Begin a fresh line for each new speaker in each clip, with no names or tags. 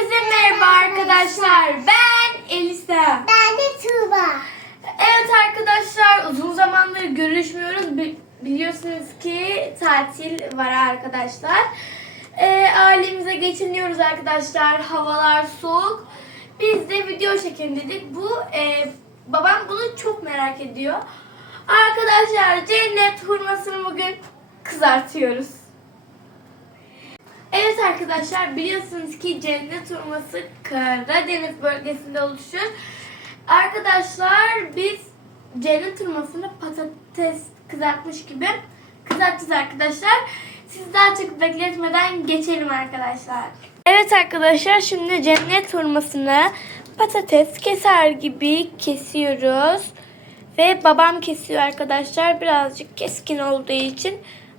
Herkese merhaba arkadaşlar. Ben Elisa.
Ben de Tuğba.
Evet arkadaşlar uzun zamandır görüşmüyoruz. Bi- Biliyorsunuz ki tatil var arkadaşlar. Ee, ailemize geçiniyoruz arkadaşlar. Havalar soğuk. Biz de video çekelim dedik. Bu e, babam bunu çok merak ediyor. Arkadaşlar cennet hurmasını bugün kızartıyoruz. Evet arkadaşlar biliyorsunuz ki cennet hurması Karadeniz bölgesinde oluşur. Arkadaşlar biz cennet hurmasını patates kızartmış gibi kızartacağız arkadaşlar. Siz daha çok bekletmeden geçelim arkadaşlar. Evet arkadaşlar şimdi cennet hurmasını patates keser gibi kesiyoruz. Ve babam kesiyor arkadaşlar. Birazcık keskin olduğu için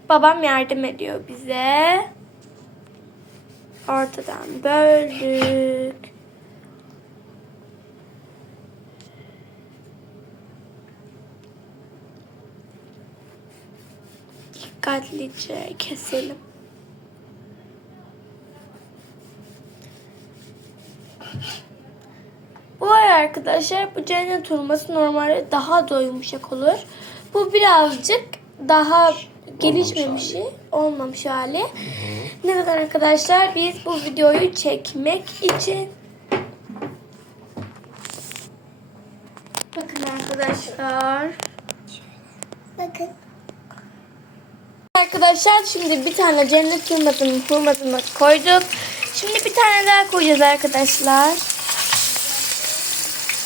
babam yardım ediyor bize. Ortadan böldük. Dikkatlice keselim. Bu ay arkadaşlar bu cennet hurması normalde daha da olur. Bu birazcık daha gelişmemiş, olmamış hali. Neden arkadaşlar? Biz bu videoyu çekmek için Bakın arkadaşlar.
Bakın.
Arkadaşlar şimdi bir tane cennet hurmasını hurmasını koyduk. Şimdi bir tane daha koyacağız arkadaşlar.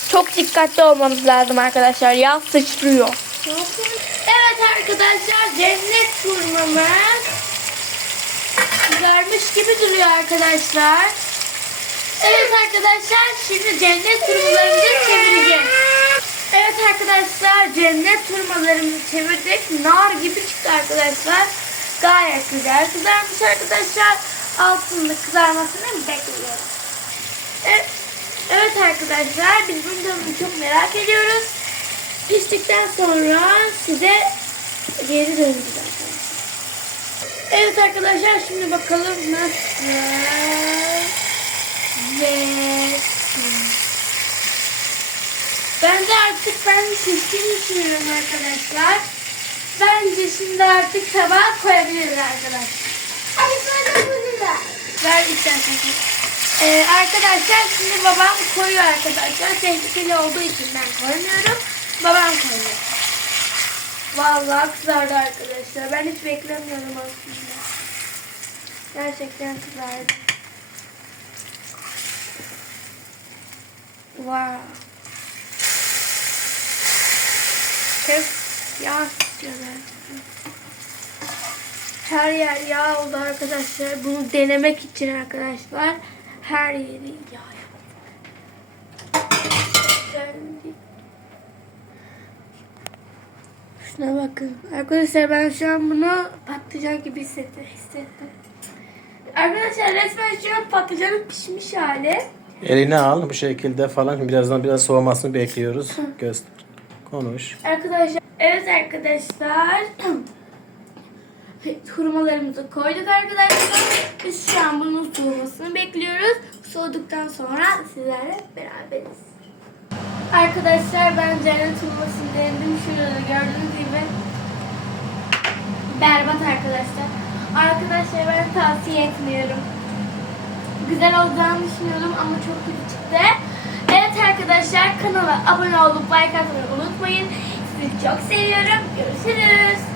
Çok dikkatli olmamız lazım arkadaşlar. Yağ sıçrıyor. Evet arkadaşlar cennet hurmamız kızarmış gibi duruyor arkadaşlar. Evet arkadaşlar şimdi cennet hurmalarımızı çevireceğiz. Evet arkadaşlar cennet hurmalarımızı çevirdik. Nar gibi çıktı arkadaşlar. Gayet güzel kızarmış arkadaşlar. Altında kızarmasını bekliyorum. Evet, evet arkadaşlar biz tadını çok merak ediyoruz. Piştikten sonra size geri döneceğiz arkadaşlar. Evet arkadaşlar şimdi bakalım nasıl ve Bence artık ben şişkin düşünüyorum arkadaşlar. Bence şimdi artık tabağa koyabiliriz arkadaşlar.
Hadi sonra bunu da.
Ver istersen. Ee, arkadaşlar şimdi babam koyuyor arkadaşlar. Tehlikeli olduğu için ben koymuyorum. Babam koyuyor. Vallahi kızardı arkadaşlar. Ben hiç beklemiyordum aslında. Gerçekten kızardı. Wow. Hep yağ istiyorlar. Her yer yağ oldu arkadaşlar. Bunu denemek için arkadaşlar. Her yeri yağ yaptık. Güzellik. Şuna bakın. Arkadaşlar ben şu an bunu patlıcan gibi hissettim. hissettim. Arkadaşlar resmen şu an patlıcanın pişmiş hali.
Eline al bu şekilde falan. Birazdan biraz soğumasını bekliyoruz. Göster. Konuş.
Arkadaşlar evet arkadaşlar hurmalarımızı koyduk arkadaşlar. Biz şu an bunun soğumasını bekliyoruz. Soğuduktan sonra sizlerle beraberiz. Arkadaşlar ben cennet hurmasını denedim. Şurada gördüğünüz gibi berbat arkadaşlar. Arkadaşlar ben tavsiye etmiyorum. Güzel olacağını düşünüyordum ama çok kötü çıktı. Evet arkadaşlar kanala abone olup like atmayı unutmayın. Sizi çok seviyorum. Görüşürüz.